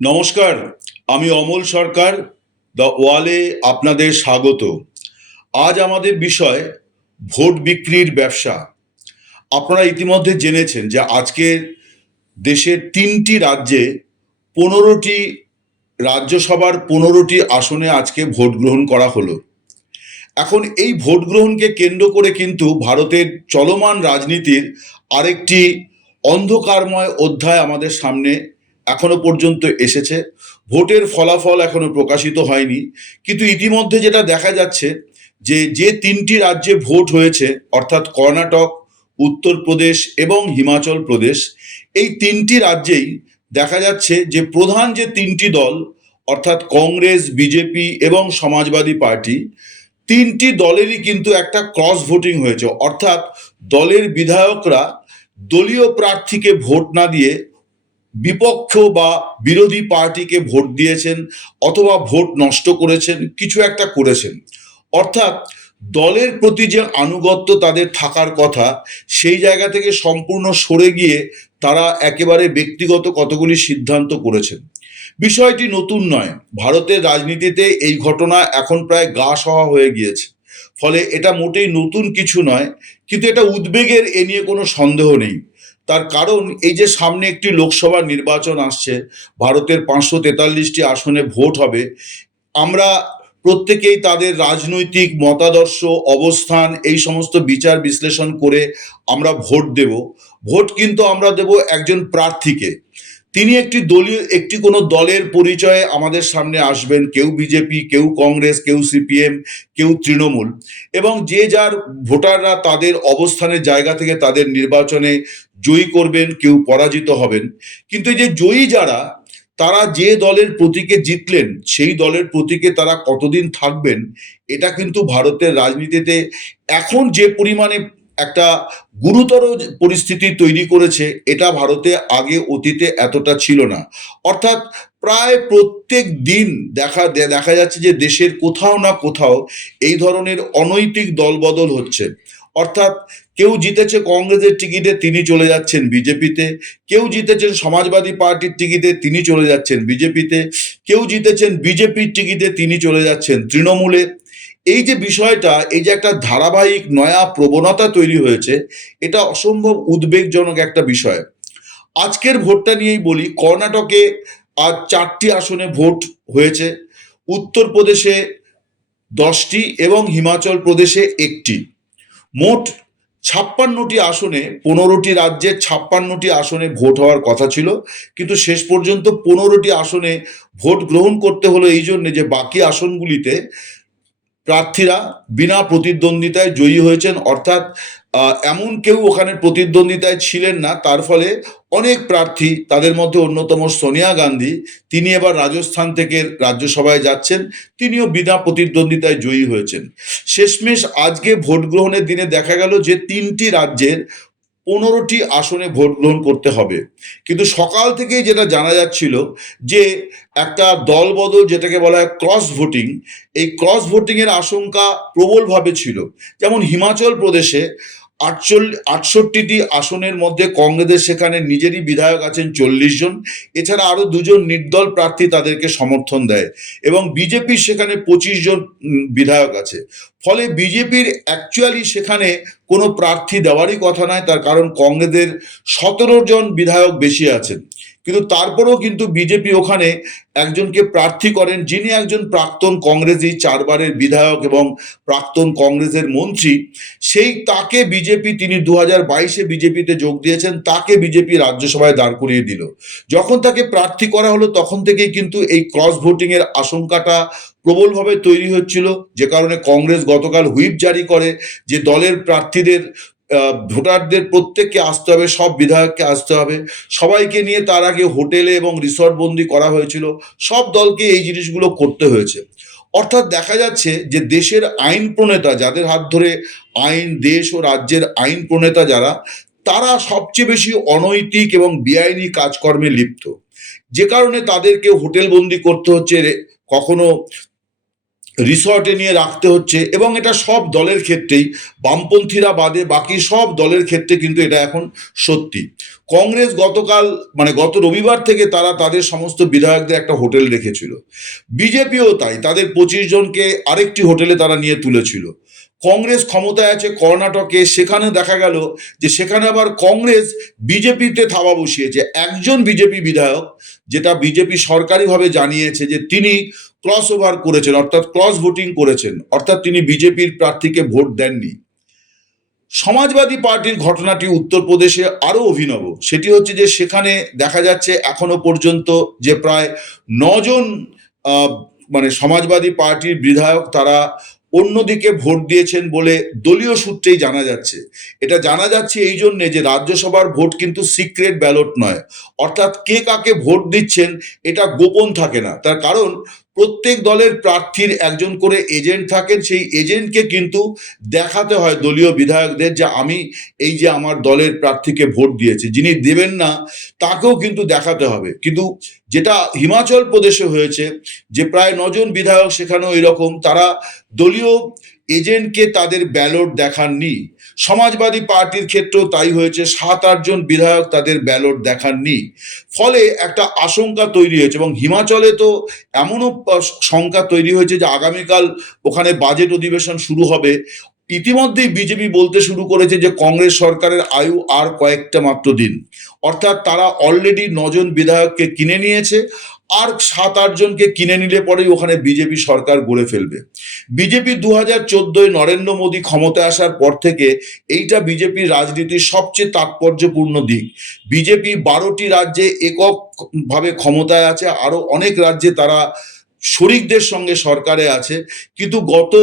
নমস্কার, আমি অমল সরকার দ্য ওয়ালে আপনাদের স্বাগত। আজ আমাদের বিষয় ভোট বিক্রির ব্যবসা। আপনারা ইতিমধ্যে জেনেছেন যে আজকের দেশের তিনটি রাজ্যে পনেরোটি রাজ্যসভার পনেরোটি আসনে আজকে ভোট গ্রহণ করা হলো। এখন এই ভোট গ্রহণকে কেন্দ্র করে কিন্তু ভারতের চলমান রাজনীতির আরেকটি অন্ধকারময় অধ্যায় আমাদের সামনে এখনও পর্যন্ত এসেছে। ভোটের ফলাফল এখনও প্রকাশিত হয়নি। কিন্তু ইতিমধ্যে যেটা দেখা যাচ্ছে যে যে তিনটি রাজ্যে ভোট হয়েছে, অর্থাৎ কর্ণাটক, উত্তরপ্রদেশ এবং হিমাচল প্রদেশ, এই তিনটি রাজ্যেই দেখা যাচ্ছে যে প্রধান যে তিনটি দল, অর্থাৎ কংগ্রেস, বিজেপি এবং সমাজবাদী পার্টি, তিনটি দলেরই কিন্তু একটা ক্রস ভোটিং হয়েছে। অর্থাৎ দলের বিধায়করা দলীয় প্রার্থীকে ভোট না দিয়ে বিপক্ষ বা বিরোধী পার্টিকে ভোট দিয়েছেন অথবা ভোট নষ্ট করেছেন, কিছু একটা করেছেন। অর্থাৎ দলের প্রতি যে আনুগত্য তাদের থাকার কথা, সেই জায়গা থেকে সম্পূর্ণ সরে গিয়ে তারা একেবারে ব্যক্তিগত কতগুলি সিদ্ধান্ত করেছেন। বিষয়টি নতুন নয়। ভারতের রাজনীতিতে এই ঘটনা এখন প্রায় গা সহা হয়ে গিয়েছে। ফলে এটা মোটেই নতুন কিছু নয়, কিন্তু এটা উদ্বেগের এ নিয়ে কোনো সন্দেহ নেই। তার কারণ এই যে সামনে একটি লোকসভা নির্বাচন আসছে, ভারতের পাঁচশো তেতাল্লিশটি আসনে ভোট হবে, আমরা প্রত্যেকেই তাদের রাজনৈতিক মতাদর্শ, অবস্থান, এই সমস্ত বিচার বিশ্লেষণ করে আমরা ভোট দেব। ভোট কিন্তু আমরা দেব একজন প্রার্থীকে। তিনি একটি দলীয়, একটি কোনো দলের পরিচয়ে আমাদের সামনে আসবেন, কেউ বিজেপি, কেউ কংগ্রেস, কেউ সিপিএম, কেউ তৃণমূল। এবং যে যার ভোটাররা তাদের অবস্থানের জায়গা থেকে তাদের নির্বাচনে জয়ী করবেন, কেউ পরাজিত হবেন। কিন্তু যে জয়ী যারা, তারা যে দলের প্রতীকে জিতলেন, সেই দলের প্রতীকে তারা কতদিন থাকবেন, এটা কিন্তু ভারতের রাজনীতিতে এখন যে পরিমাণে একটা গুরুতর পরিস্থিতি তৈরি করেছে, এটা ভারতে আগে অতীতে এতটা ছিল না। অর্থাৎ প্রায় প্রত্যেক দিন দেখা দেখা যাচ্ছে যে দেশের কোথাও না কোথাও এই ধরনের অনৈতিক দলবদল হচ্ছে। অর্থাৎ কেউ জিতেছে কংগ্রেসের টিকিটে, তিনি চলে যাচ্ছেন বিজেপিতে। কেউ জিতেছেন সমাজবাদী পার্টির টিকিটে, তিনি চলে যাচ্ছেন বিজেপিতে। কেউ জিতেছেন বিজেপির টিকিটে, তিনি চলে যাচ্ছেন তৃণমূলে। এই যে বিষয়টা, এই যে একটা ধারাবাহিক নয়া প্রবণতা তৈরি হয়েছে, এটা অসম্ভব উদ্বেগজনক একটা বিষয়। আজকের ভোটটা নিয়েই বলি, কর্ণাটকে আজ চারটি আসনে ভোট হয়েছে। উত্তরপ্রদেশে দশটি এবং হিমাচল প্রদেশে একটি। মোট ছাপ্পান্নটি আসনে, পনেরোটি রাজ্যে ছাপ্পান্নটি আসনে ভোট হওয়ার কথা ছিল। কিন্তু শেষ পর্যন্ত পনেরোটি আসনে ভোট গ্রহণ করতে হলো এই জন্যে যে বাকি আসনগুলিতে প্রার্থীরা বিনা প্রতিদ্বন্দ্বিতায় জয়ী হয়েছেন। অর্থাৎ এমন কেউ ওখানে প্রতিদ্বন্দ্বিতায় ছিলেন না। তার ফলে অনেক প্রার্থী, তাদের মধ্যে অন্যতম সোনিয়া গান্ধী, তিনি এবার রাজস্থান থেকে রাজ্যসভায় যাচ্ছেন। তিনিও বিনা প্রতিদ্বন্দ্বিতায় জয়ী হয়েছেন। শেষমেশ আজকে ভোট গ্রহণের দিনে দেখা গেল যে তিনটি রাজ্যের পনেরোটি আসনে ভোট গ্রহণ করতে হবে। কিন্তু সকাল থেকেই যেটা জানা যাচ্ছিল যে একটা দল বদল যেটাকে বলা হয় ক্রস ভোটিং, এই ক্রস ভোটিংয়ের আশঙ্কা প্রবলভাবে ছিল। যেমন হিমাচল প্রদেশে আটচল্লিশ আটষট্টিটি আসনের মধ্যে কংগ্রেসের সেখানে নিজেরই বিধায়ক আছেন চল্লিশ জন। এছাড়া আরও দুজন নির্দল প্রার্থী তাদেরকে সমর্থন দেয় এবং বিজেপির সেখানে পঁচিশ জন বিধায়ক আছে। ফলে বিজেপির অ্যাকচুয়ালি সেখানে কোনো প্রার্থী দেওয়ারই কথা নয়, তার কারণ কংগ্রেসের সতেরো জন বিধায়ক বেশি আছেন। কিন্তু তারপরেও কিন্তু বিজেপি ওখানে একজনকে প্রার্থী করেন, যিনি একজন প্রাক্তন কংগ্রেসী, চারবারের বিধায়ক এবং প্রাক্তন কংগ্রেসের মন্ত্রী। সেই তাকে বিজেপি, তিনি দু হাজার বাইশে বিজেপিতে যোগ দিয়েছেন, তাকে বিজেপি রাজ্যসভায় দাঁড় করিয়ে দিল। যখন তাকে প্রার্থী করা হলো, তখন থেকেই কিন্তু এই ক্রস ভোটিং এর আশঙ্কাটা প্রবলভাবে তৈরি হচ্ছিল। যে কারণে কংগ্রেস গতকাল হুইপ জারি করে যে দলের প্রার্থীদের ভোটারদের প্রত্যেককে আসতে হবে, সব বিধায়ককে আসতে হবে। সবাইকে নিয়ে তার আগে হোটেলে এবং রিসর্ট বন্দি করা হয়েছিল। সব দলকে এই জিনিসগুলো করতে হয়েছে। অর্থাৎ দেখা যাচ্ছে যে দেশের আইন প্রণেতা, যাদের হাত ধরে আইন, দেশ ও রাজ্যের আইন প্রণেতা যারা, তারা সবচেয়ে বেশি অনৈতিক এবং বেআইনি কাজকর্মে লিপ্ত। যে কারণে তাদেরকে হোটেল বন্দি করতে হচ্ছে। কখনো রিসর্টে নিয়ে রাখতে হচ্ছে এবং এটা সব দলের ক্ষেত্রেই, বামপন্থীরা বাদে বাকি সব দলের ক্ষেত্রে কিন্তু এটা এখন সত্যি। কংগ্রেস গতকাল মানে গত রবিবার থেকে তারা তাদের সমস্ত বিধায়কদের একটা হোটেল রেখেছিল। বিজেপিও তাই, তাদের পঁচিশ জনকে আরেকটি হোটেলে তারা নিয়ে তুলেছিল। কংগ্রেস ক্ষমতায় আছে, কর্ণাটকে, সেখানে দেখা গেল যে সেখানে আবার কংগ্রেস বিজেপিতে থাবা বসিয়েছে। একজন বিজেপি বিধায়ক যেটা বিজেপি সরকারিভাবে জানিয়েছে যে তিনি ক্রস ওভার করেছেন, অর্থাৎ ক্রস ভোটিং করেছেন, অর্থাৎ তিনি বিজেপির প্রার্থীকে ভোট দেননি। সমাজবাদী পার্টির ঘটনাটি উত্তরপ্রদেশে আরও অভিনব। সেটি হচ্ছে যে সেখানে দেখা যাচ্ছে এখনও পর্যন্ত যে প্রায় নজন মানে সমাজবাদী পার্টির বিধায়ক তারা অন্যদিকে ভোট দিয়েছেন বলে দলীয় সূত্রেই জানা যাচ্ছে। এটা জানা যাচ্ছে এই জন্যে যে রাজ্যসভার ভোট কিন্তু সিক্রেট ব্যালট নয়। অর্থাৎ কে কাকে ভোট দিচ্ছেন এটা গোপন থাকে না। তার কারণ প্রত্যেক দলের প্রার্থীর একজন করে এজেন্ট থাকেন, সেই এজেন্টকে কিন্তু দেখাতে হয় দলীয় বিধায়কদের যে আমি এই যে আমার দলের প্রার্থীকে ভোট দিয়েছি। যিনি দেবেন না, তাকেও কিন্তু দেখাতে হবে। কিন্তু যেটা হিমাচল প্রদেশে হয়েছে, যে প্রায় নজন বিধায়ক সেখানেও এরকম, তারা দলীয় এজেন্টকে তাদের ব্যালট দেখাননি। সমাজবাদী পার্টির ক্ষেত্রেও তাই হয়েছে, সাত আটজন বিধায়ক তাদের ব্যালট দেখাননি। ফলে একটা আশঙ্কা তৈরি হয়েছে এবং হিমাচলে তো এমনও শঙ্কা তৈরি হয়েছে যে আগামীকাল ওখানে বাজেট অধিবেশন শুরু হবে। ইতিমধ্যেই বিজেপি বলতে শুরু করেছে যে কংগ্রেস সরকারের আয়ু আর কয়েকটা মাত্র দিন। অর্থাৎ তারা অলরেডি নজন বিধায়ককে কিনে নিয়েছে আর সাত আটজনকে কিনে নিলে পরেই ওখানে বিজেপি সরকার গড়ে ফেলবে। বিজেপি দু হাজার চোদ্দোয় নরেন্দ্র মোদী ক্ষমতায় আসার পর থেকে এইটা বিজেপির রাজনীতির সবচেয়ে তাৎপর্যপূর্ণ দিক। বিজেপি বারোটি রাজ্যে এককভাবে ক্ষমতায় আছে, আরও অনেক রাজ্যে তারা শরিকদের সঙ্গে সরকারে আছে। কিন্তু গত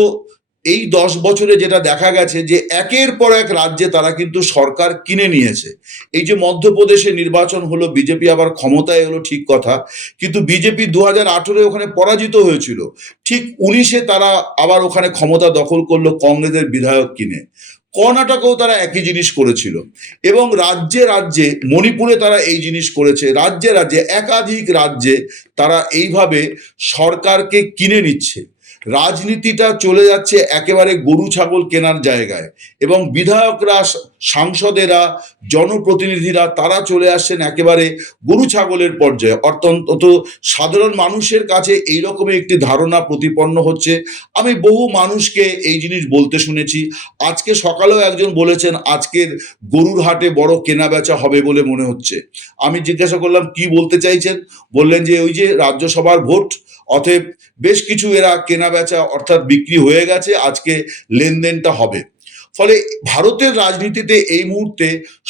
এই দশ বছরে যেটা দেখা গেছে যে একের পর এক রাজ্যে তারা কিন্তু সরকার কিনে নিয়েছে। এই যে মধ্যপ্রদেশে নির্বাচন হলো, বিজেপি আবার ক্ষমতায় এলো, ঠিক কথা। কিন্তু বিজেপি দু হাজার ওখানে পরাজিত হয়েছিল। ঠিক উনিশে তারা আবার ওখানে ক্ষমতা দখল করল, কংগ্রেসের বিধায়ক কিনে। কর্ণাটকেও তারা একই জিনিস করেছিল। এবং রাজ্যে রাজ্যে, মণিপুরে তারা এই জিনিস করেছে। রাজ্যে রাজ্যে, একাধিক রাজ্যে তারা এইভাবে সরকারকে কিনে নিচ্ছে। রাজনীতিটা চলে যাচ্ছে একেবারে গরু ছাগল কেনার জায়গায়। এবং বিধায়করা সাংসদেরা, জনপ্রতিনিধিরা, তারা চলে আসছেন একেবারে গরু ছাগলের পর্যায়ে। অত্যন্ত সাধারণ মানুষের কাছে এই রকমের একটি ধারণা প্রতিপন্ন হচ্ছে। আমি বহু মানুষকে এই জিনিস বলতে শুনেছি। আজকে সকালেও একজন বলেছেন, আজকের গরুর হাটে বড় কেনা বেচা হবে বলে মনে হচ্ছে। আমি জিজ্ঞাসা করলাম, কি বলতে চাইছেন? বললেন যে, ওই যে রাজ্যসভার ভোট, অতএব বেশ কিছু এরা কেনা বেচা অর্থাৎ বিক্রি হয়ে গেছে, আজকে লেনদেনটা হবে। ফলে ভারতের রাজনীতিতে এই মুহূর্তে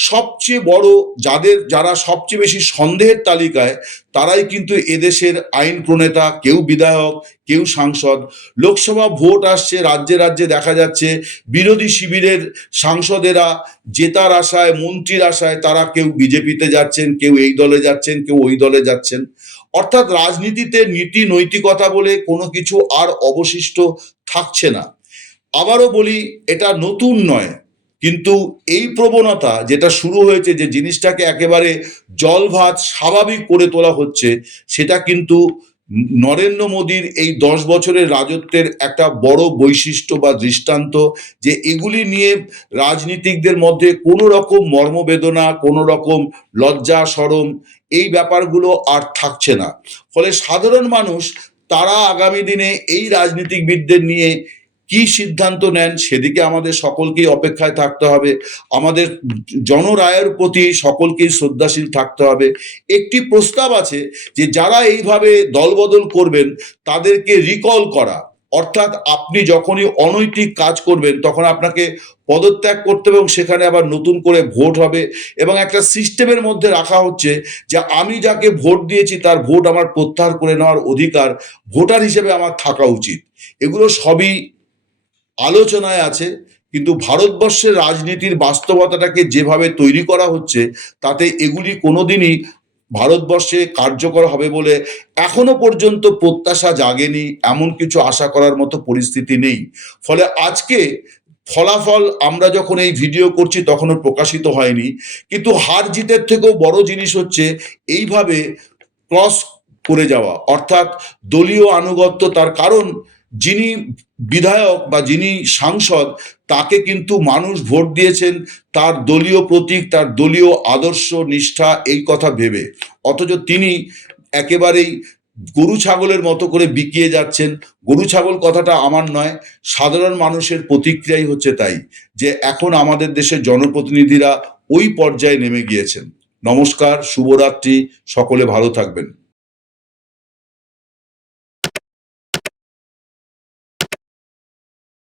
সবচেয়ে বড় যাদের, যারা সবচেয়ে বেশি সন্দেহের তালিকায়, তারাই কিন্তু এদেশের আইন প্রণেতা, কেউ বিধায়ক, কেউ সাংসদ। লোকসভা ভোট আসছে, রাজ্যে রাজ্যে দেখা যাচ্ছে বিরোধী শিবিরের সাংসদেরা জেতার আশায়, মন্ত্রীর আশায় তারা কেউ বিজেপিতে যাচ্ছেন, কেউ এই দলে যাচ্ছেন, কেউ ওই দলে যাচ্ছেন। অর্থাৎ রাজনীতিতে নীতি নৈতিকতা বলে কোনো কিছু আর অবশিষ্ট থাকছে না। আবারও বলি, এটা নতুন নয়। কিন্তু এই প্রবণতা যেটা শুরু হয়েছে, যে জিনিসটাকে একেবারে জল ভাত স্বাভাবিক করে তোলা হচ্ছে, সেটা কিন্তু নরেন্দ্র মোদীর এই দশ বছরের রাজত্বের একটা বড় বৈশিষ্ট্য বা দৃষ্টান্ত, যে এগুলি নিয়ে রাজনীতিকদের মধ্যে কোনো রকম মর্মবেদনা, কোনো রকম লজ্জা, সরম, এই ব্যাপারগুলো আর থাকছে না। ফলে সাধারণ মানুষ, তারা আগামী দিনে এই রাজনীতিকবিদদের নিয়ে কি সিদ্ধান্ত নেন সেদিকে আমাদের সকলকেই অপেক্ষায় থাকতে হবে। আমাদের জনরায়ের প্রতি সকলকেই শ্রদ্ধাশীল থাকতে হবে। একটি প্রস্তাব আছে যে যারা এইভাবে দলবদল করবেন তাদেরকে রিকল করা। অর্থাৎ আপনি যখনই অনৈতিক কাজ করবেন তখন আপনাকে পদত্যাগ করতে হবে এবং সেখানে আবার নতুন করে ভোট হবে এবং একটা সিস্টেমের মধ্যে রাখা হচ্ছে যে আমি যাকে ভোট দিয়েছি তার ভোট আমার প্রত্যাহার করে নেওয়ার অধিকার ভোটার হিসেবে আমার থাকা উচিত। এগুলো সবই আলোচনায় আছে, কিন্তু ভারতবর্ষের রাজনীতির বাস্তবতাটাকে যেভাবে তৈরি করা হচ্ছে, তাতে এগুলি কোনোদিনই ভারতবর্ষে কার্যকর হবে বলে এখনও পর্যন্ত প্রত্যাশা জাগেনি, এমন কিছু আশা করার মতো পরিস্থিতি নেই। ফলে আজকে ফলাফল আমরা যখন এই ভিডিও করছি তখনও প্রকাশিত হয়নি, কিন্তু হার জিতের থেকেও বড় জিনিস হচ্ছে এইভাবে ক্রস করে যাওয়া। অর্থাৎ দলীয় আনুগত্য তার কারণ, যিনি বিধায়ক বা যিনি সাংসদ, তাকে কিন্তু মানুষ ভোট দিয়েছেন, তার দলীয় প্রতীক, তার দলীয় আদর্শ, নিষ্ঠা, এই কথা ভেবে। অথচ তিনি একেবারেই গরু ছাগলের মতো করে বিকিয়ে যাচ্ছেন। গরু ছাগল কথাটা আমার নয়, সাধারণ মানুষের প্রতিক্রিয়াই হচ্ছে তাই, যে এখন আমাদের দেশের জনপ্রতিনিধিরা ওই পর্যায়ে নেমে গিয়েছেন। নমস্কার, শুভরাত্রি, সকলে ভালো থাকবেন।